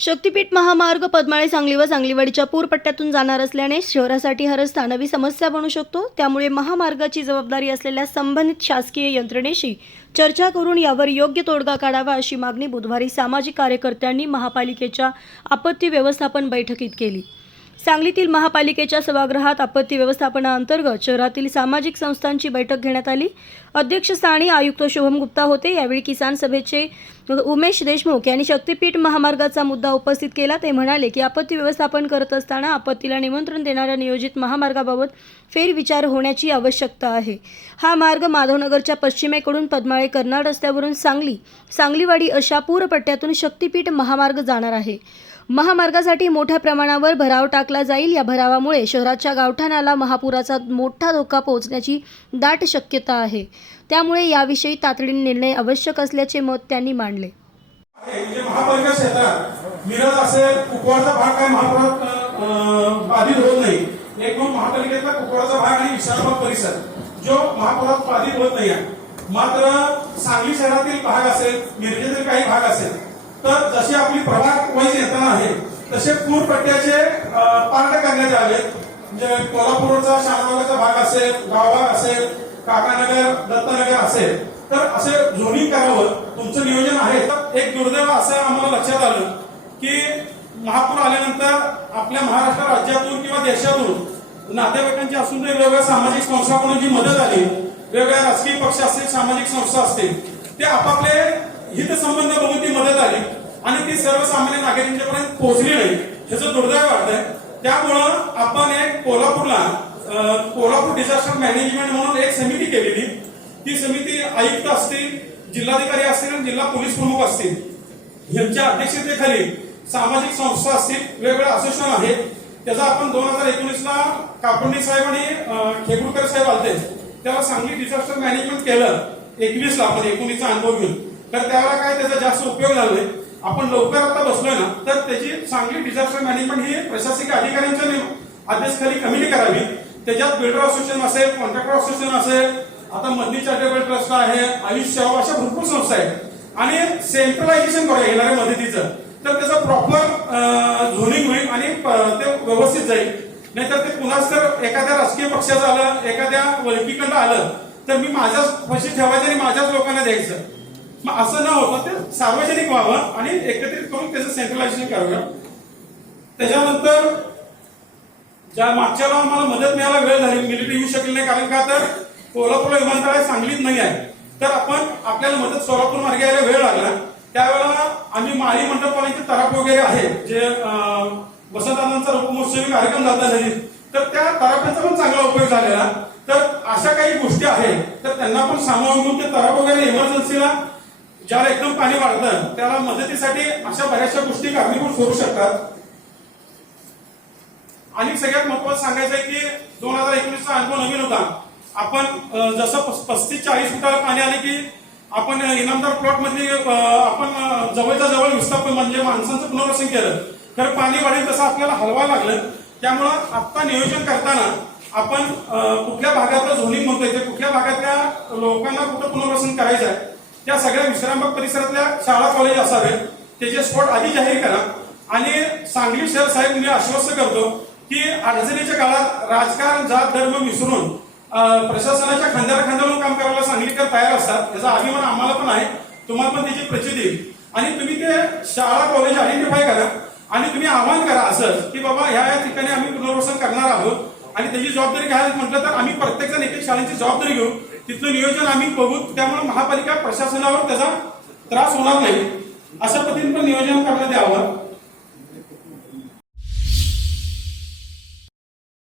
शक्तीपीठ महामार्ग पद्माळे सांगली व सांगलीवाडीच्या पूरपट्ट्यातून जाणार असल्याने शहरासाठी हा रस्ता नवी समस्या बनू शकतो. त्यामुळे महामार्गाची जबाबदारी असलेल्या संबंधित शासकीय यंत्रणेशी चर्चा करून यावर योग्य तोडगा काढावा अशी मागणी बुधवारी सामाजिक कार्यकर्त्यांनी महापालिकेच्या आपत्ती व्यवस्थापन बैठकीत केली. सांगलीतील महापालिकेच्या सभागृहात आपत्ती व्यवस्थापनाअंतर्गत शहरातील सामाजिक संस्थांची बैठक घेण्यात आली. अध्यक्षस्थानी आयुक्त शुभम गुप्ता होते. यावेळी किसान सभेचे उमेश देशमुख यांनी शक्तीपीठ महामार्गाचा मुद्दा उपस्थित केला. ते म्हणाले की आपत्ती व्यवस्थापन करत असताना आपत्तीला निमंत्रण देणाऱ्या नियोजित महामार्गाबाबत फेरविचार होण्याची आवश्यकता आहे. हा मार्ग माधवनगरच्या पश्चिमेकडून पद्माळे कर्नाड रस्त्यावरून सांगली सांगलीवाडी अशा पूरपट्ट्यातून शक्तीपीठ महामार्ग जाणार आहे. महामार्गासाठी मोठ्या प्रमाणावर भराव टाकला जाईल. या भरावामुळे शहराच्या गावठाणाला महापुराचा मोठा धोका पोहोचण्याची दाट शक्यता आहे. त्यामुळे याविषयी तातडीने निर्णय आवश्यक असल्याचे मत त्यांनी मांडले. आहे, महापालिका क्षेत्रात मिरज असेल कुपवाडचा भाग काय महापुरात बाधित होत नाही. एक मग महापालिकेतला कुपवाडचा भाग आणि विशाळबाग परिसर जो महापुरात बाधित होत नाही मात्र सांगली शहरातील भाग असेल मिरजेतील काही भाग असेल तर जशी आपली प्रभाग वाईज येताना आहे तसे पूर पट्ट्याचे अं, पार्ट करण्यात आले. म्हणजे कोल्हापूरचा शाहबागाचा भाग असेल गावभाग असेल काकानगर दत्तनगर असेल तर असे झोनिंग करावं तुमचं नियोजन आहे. तर एक दुर्दैव असं आम्हाला लक्षात आलं की महापूर आल्यानंतर आपल्या महाराष्ट्र राज्यातून किंवा देशातून नातेवाईकांची असून ते वेगवेगळ्या सामाजिक संस्थांकडून जी मदत आली वेगवेगळ्या राजकीय पक्ष असतील सामाजिक संस्था असतील ते आपापले हितसंबंध बघून ती मदत आली सर्वसामान्य नागरिकांच्यापर्यंत पोहोचली नाही. ह्याचं दुर्दैव वाटतंय. त्यामुळं आपण एक कोल्हापूरला कोल्हापूर डिझास्टर मॅनेजमेंट म्हणून एक समिती केलेली. ती समिती आयुक्त असतील जिल्हाधिकारी असतील आणि जिल्हा पोलीस प्रमुख असतील. यांच्या अध्यक्षतेखाली सामाजिक संस्था असतील वेगवेगळ्या असोसिएशन आहेत. त्याचा आपण दोन हजार एकोणीस ला कापडणी साहेब आणि अं, खेगुडकर साहेब आलते. त्याला सांगली डिझास्टर मॅनेजमेंट केलं. एकवीस ला आपण एकोणीसचा अनुभव घेऊन. तर त्यावेळेला काय त्याचा जास्त उपयोग झाला नाही. आपण लवकर आता बसलोय ना तर त्याची चांगली डिझास्टर मॅनेजमेंट ही प्रशासकीय अधिकाऱ्यांच्या नेम- अध्यक्षाखाली कमिटी करावी. त्याच्यात बिल्डर असोसिएशन असेल कॉन्ट्रॅक्टर असोसिएशन असेल आता मधली चॅरिटेबल ट्रस्ट आहे आयुष सेवा अशा भरपूर संस्था आहेत. आणि सेंट्रलायझेशन करूया येणाऱ्या मदतीचं. तर त्याचं प्रॉपर झोनिंग होईल आणि ते व्यवस्थित जाईल. नाहीतर ते पुन्हाच तर एखाद्या राजकीय पक्षाचं आलं एखाद्या वळकीकडनं आलं तर मी माझ्याच पैसे ठेवायचे आणि माझ्याच लोकांना द्यायचं. मग असं न होता ते सार्वजनिक व्हावं आणि एकत्रित करून त्याचं सेंट्रलायझेशन करावं. त्याच्यानंतर ज्या मागच्या वेळा आम्हाला मदत मिळायला वेळ झाली मिलिटरी येऊ शकली नाही कारण का तर कोल्हापूर विमानतळ सांगलीत नाही आहे. तर आपण आपल्याला मदत सोलापूर मार्गे यायला वेळ लागला. त्यावेळेला आम्ही माळी मंडपवाल्यांचे तराप वगैरे आहे जे अं, वसंतदादांचा रूपमहोत्सवी कार्यक्रम जाता झाली तर त्या तराफ्यांचा पण चांगला उपयोग झालेला. तर अशा काही गोष्टी आहेत तर त्यांना पण सामावून घेऊन ते तराप वगैरे इमर्जन्सीला ज्याला एकदम पाणी वाढतं त्याला मदतीसाठी अशा बऱ्याचशा गोष्टी कारणीभूत करू शकतात. आणि सगळ्यात महत्वाचं सांगायचं आहे की दोन हजार एकोणीसचा अनुभव नवीन होता. आपण जसं पस्तीस चाळीस फुटाला पाणी आले की आपण इनामदार प्लॉट मधली आपण जवळच्या जवळ विस्थापन म्हणजे माणसांचं पुनर्वसन केलं. तर पाणी वाढेल तसं आपल्याला हलवायला लागलं. त्यामुळं आता नियोजन करताना आपण कुठल्या भागातलं झोनिंग म्हणतोय ते कुठल्या भागातल्या लोकांना कुठं पुनर्वसन करायचं आहे त्या सगळ्या विश्रामबाग परिसरातल्या शाळा कॉलेज असावेत त्याचे स्पॉट आधी जाहीर करा. आणि सांगली शहर साहेब मी आश्वस्त करतो की अडचणीच्या काळात राजकारण जात धर्म विसरून प्रशासनाच्या खांद्याला खांद्यावरून काम करायला सांगलीकर तयार असतात. याचा अभिमान आम्हाला पण आहे. तुम्हाला पण त्याची प्रचिती येईल आणि तुम्ही ते शाळा कॉलेज आयडेंटिफाय करा. आणि तुम्ही आव्हान करा असं की बाबा ह्या या ठिकाणी आम्ही पुनर्वसन करणार आहोत. आणि त्याची जबाबदारी घ्यायला म्हटलं तर आम्ही प्रत्येकजण एक एक शाळेची जबाबदारी घेऊ. तिथलं नियोजन आम्ही बघू. त्यामुळे महापालिका प्रशासनावर त्याचा त्रास होणार नाही. अशा पद्धतीने पण नियोजन करण्यात यावं.